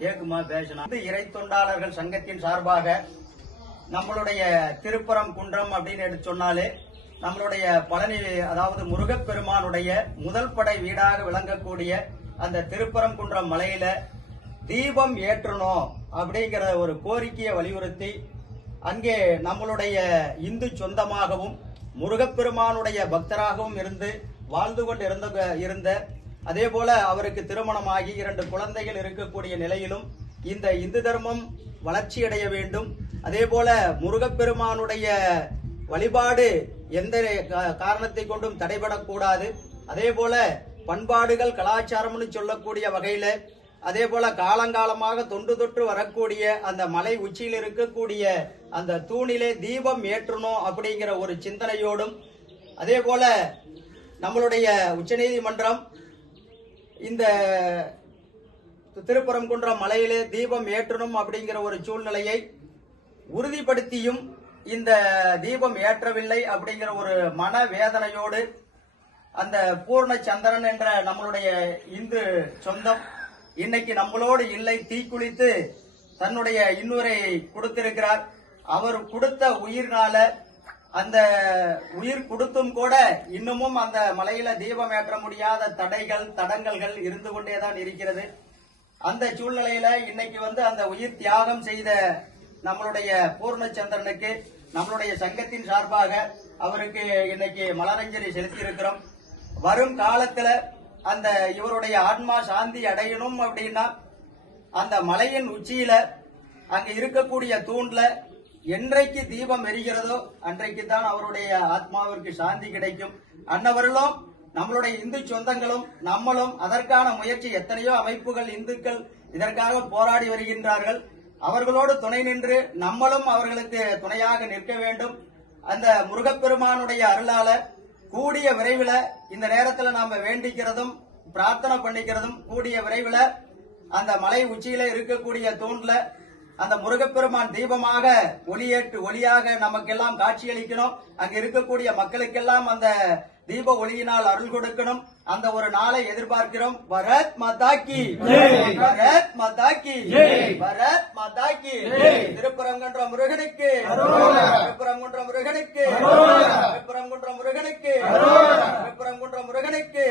கேக்குமா பேசணும். இறை தொண்டாளர்கள் சங்கத்தின் சார்பாக நம்மளுடைய திருப்பரங்குன்றம் அப்படின்னு எடுத்து சொன்னாலே நம்மளுடைய பழனி, அதாவது முருகப்பெருமானுடைய முதல் படை வீடாக விளங்கக்கூடிய அந்த திருப்பரங்குன்றம் மலையில தீபம் ஏற்றணும் அப்படிங்கிற ஒரு கோரிக்கையை வலியுறுத்தி அங்கே நம்மளுடைய இந்து சொந்தமாகவும் முருகப்பெருமானுடைய பக்தராகவும் இருந்து வாழ்ந்து கொண்டு இருந்த அதே போல அவருக்கு திருமணமாகி 2 குழந்தைகள் இருக்கக்கூடிய நிலையிலும் இந்த இந்து தர்மம் வளர்ச்சியடைய வேண்டும், அதே போல முருகப்பெருமானுடைய வழிபாடு எந்த காரணத்தை கொண்டும் தடைபடக்கூடாது, அதே போல பண்பாடுகள் கலாச்சாரம்னு சொல்லக்கூடிய வகையில அதே போல காலங்காலமாக தொன்று தொற்று வரக்கூடிய அந்த மலை உச்சியில் இருக்கக்கூடிய அந்த தூணிலே தீபம் ஏற்றணும் அப்படிங்கிற ஒரு சிந்தனையோடும், அதே போல நம்மளுடைய உச்சநீதிமன்றம் இந்த திருப்பரங்குன்றம் மலையிலே தீபம் ஏற்றணும் அப்படிங்கிற ஒரு சூழ்நிலையை உறுதிப்படுத்தியும் இந்த தீபம் ஏற்றவில்லை அப்படிங்கிற ஒரு மன வேதனையோடு அந்த பூர்ண சந்திரன் என்ற நம்மளுடைய இந்து சொந்தம் இன்னைக்கு நம்மளோடு இல்லை, தீக்குளித்து தன்னுடைய இன்னுரை கொடுத்திருக்கிறார். அவர் கொடுத்த உயிர்னால அந்த உயிர் கொடுத்தும் கூட இன்னமும் அந்த மலையில தீபம் ஏற்ற முடியாத தடங்கல்கள் இருந்து கொண்டேதான் இருக்கிறது. அந்த சூழ்நிலையில இன்னைக்கு அந்த உயிர் தியாகம் செய்த நம்மளுடைய பூர்ணச்சந்திரனுக்கு நம்மளுடைய சங்கத்தின் சார்பாக அவருக்கு இன்னைக்கு மலரஞ்சலி செலுத்தி இருக்கிறோம். வரும் காலத்துல அந்த இவருடைய ஆன்மா சாந்தி அடையணும் அப்படின்னா அந்த மலையின் உச்சியில அங்க இருக்கக்கூடிய தூண்ல என்றைக்கு தீபம் எரிகிறதோ அன்றைக்கு தான் அவருடைய ஆத்மாவிற்கு சாந்தி கிடைக்கும். அன்னவர்களும் நம்மளுடைய இந்து சொந்தங்களும் நம்மளும் அதற்கான முயற்சி, எத்தனையோ அமைப்புகள் இந்துக்கள் இதற்காக போராடி வருகின்றார்கள். அவர்களோடு துணை நின்று நம்மளும் அவர்களுக்கு துணையாக நிற்க வேண்டும். அந்த முருகப்பெருமானுடைய அருளால கூடிய விரைவில் இந்த நேரத்தில் நாம வேண்டிக்கிறதும் பிரார்த்தனை பண்ணிக்கிறதும் கூடிய விரைவில் அந்த மலை உச்சியில இருக்கக்கூடிய தூண்ல அந்த முருகப்பெருமான் தீபமாக ஒளியாக நமக்கெல்லாம் காட்சியளிக்கணும். அங்க இருக்கக்கூடிய மக்களுக்கெல்லாம் அந்த தீப ஒளியினால் அருள் கொடுக்கணும். அந்த ஒரு நாளை எதிர்பார்க்கிறோம். பரத் மாதாக்கி, பரத் மாதாக்கி, பரத் மாதாக்கி. திருப்பரங்குன்றம் முருகனுக்கு, திருப்பரங்குன்றம் முருகனுக்கு, திருப்பரங்குன்றம் முருகனுக்கு, திருப்பரங்குன்றம் முருகனுக்கு.